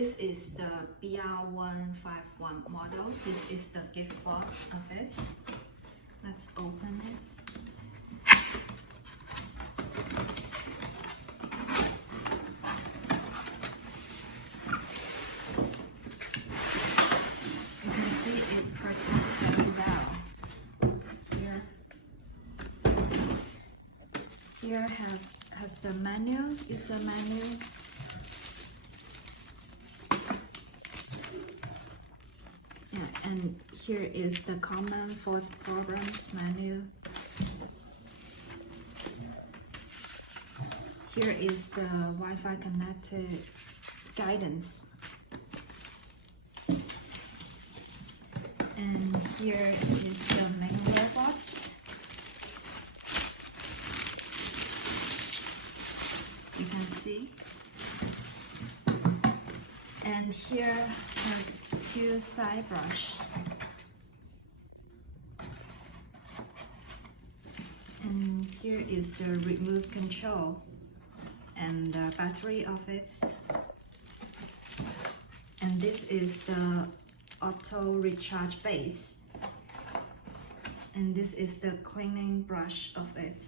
This is the BR151 model. This is the gift box of it. Let's open it. You can see it protects very well. Here has the menu, user menu. And here is the common fault problems menu. Here is the Wi-Fi connected guidance. And here is the main robot. You can see. And here has two side brush. And here is the remote control and the battery of it. And this is the auto recharge base. And this is the cleaning brush of it.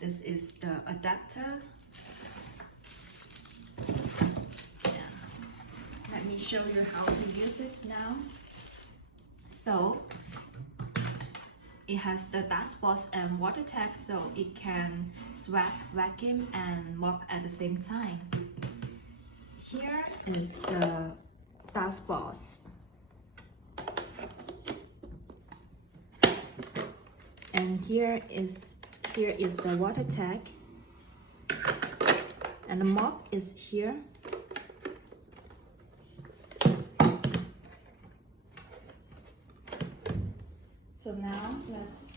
This is the adapter. Let me show you how to use it now. So it has the dashboard and water tag, so it can sweep, vacuum, and mop at the same time. Here is the dashboard. And here is the water tag. And the mop is here. So now let's